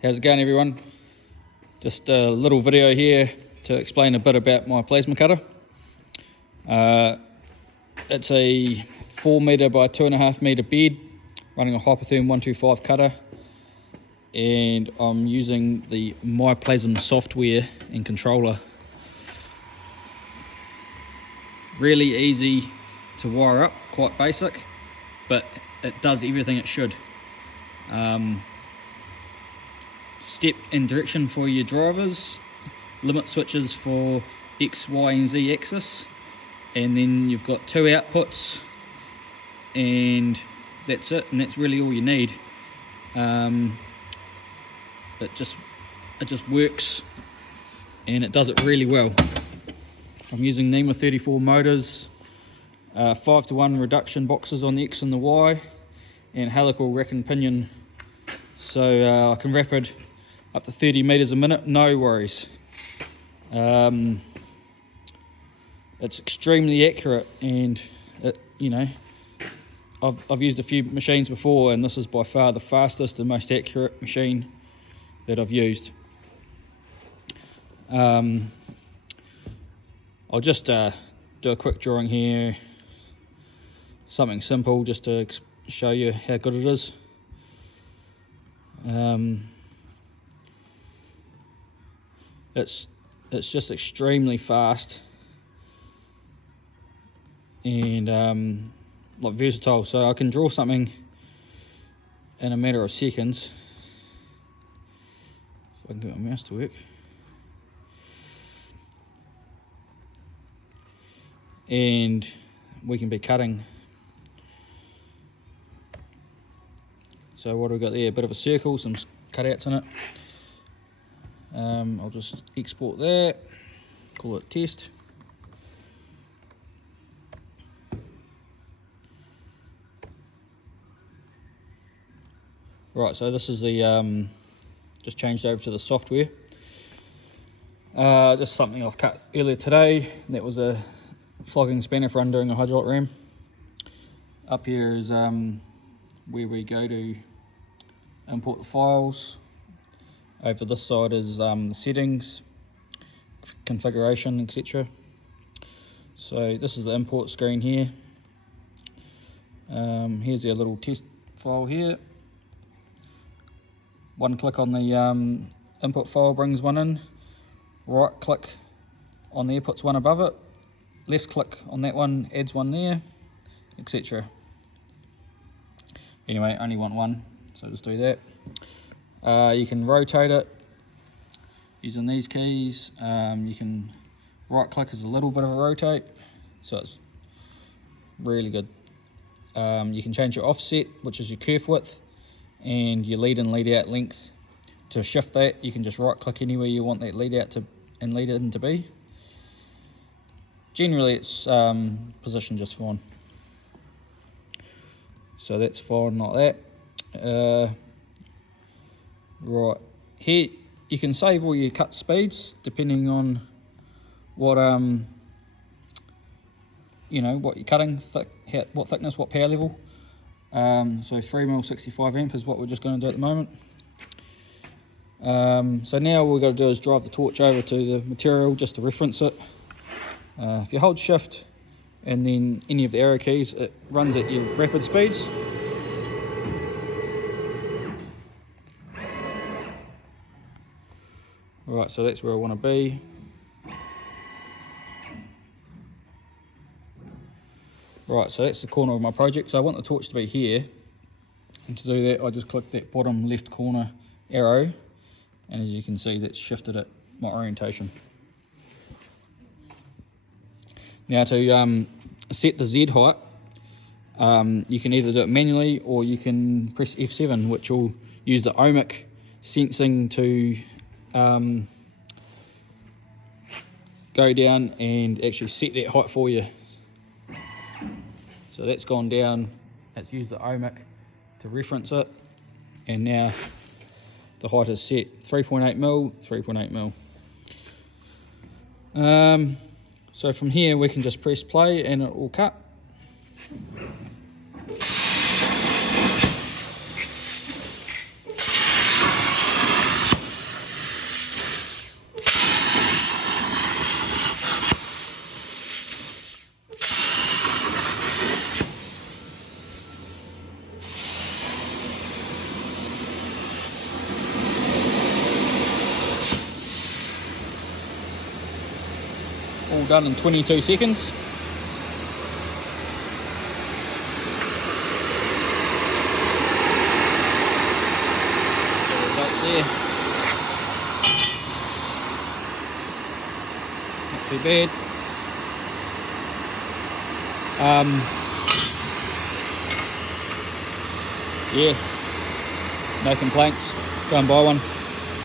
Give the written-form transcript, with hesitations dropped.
How's it going, everyone? Just a little video here to explain a bit about my plasma cutter. It's a 4 metre by 2.5 metre bed running a Hypertherm 125 cutter, and I'm using the MyPlasm software and controller. Really easy to wire up, quite basic, but it does everything it should. Step and direction for your drivers, limit switches for X, Y and Z axis, and then you've got 2 outputs, and that's it, and that's really all you need. It just works, and it does it really well. I'm using NEMA 34 motors, 5:1 reduction boxes on the X and the Y, and Helical rack and pinion, so I can rapid up to 30 meters a minute, no worries. It's extremely accurate, and I've used a few machines before, and this is by far the fastest and most accurate machine that I've used. I'll just do a quick drawing here, something simple just to show you how good it is. It's just extremely fast and like versatile, so I can draw something in a matter of seconds. If I can get my mouse to work. And we can be cutting. So what have we got there? A bit of a circle, some cutouts in it. I'll just export that, call it test. Right, so this is the, just changed over to the software. Just something I've cut earlier today. That was a flogging spanner for undoing a hydraulic ram. Up here is where we go to import the files. Over this side is the settings, configuration, etc. So this is the import screen here. Here's our little test file here. One click on the input file brings one in. Right click on there puts one above it. Left click on that one adds one there, etc. Anyway, only want one, so just do that. You can rotate it using these keys. You can right click as a little bit of a rotate, so it's really good. You can change your offset, which is your kerf width, and your lead in, lead out length. To shift that, you can just right click anywhere you want that lead out to and lead in to be. Generally it's positioned just fine, so that's fine like that. Right, here you can save all your cut speeds depending on what what you're cutting, what thickness, what power level. So 3mm 65 amp is what we're just going to do at the moment. So now all we've got to do is drive the torch over to the material just to reference it. If you hold shift and then any of the arrow keys, it runs at your rapid speeds. Right, so that's where I want to be. Right, so that's the corner of my project. So I want the torch to be here. And to do that, I just click that bottom left corner arrow. And as you can see, that's shifted it, my orientation. Now to set the Z height, you can either do it manually or you can press F7, which will use the Ohmic sensing to go down and actually set that height for you. So that's gone down, it's used the Ohmic to reference it, and now the height is set 3.8mm, 3.8mm. So from here we can just press play and it will cut. done in 22 seconds. There. Not too bad. Yeah, no complaints. Go and buy one.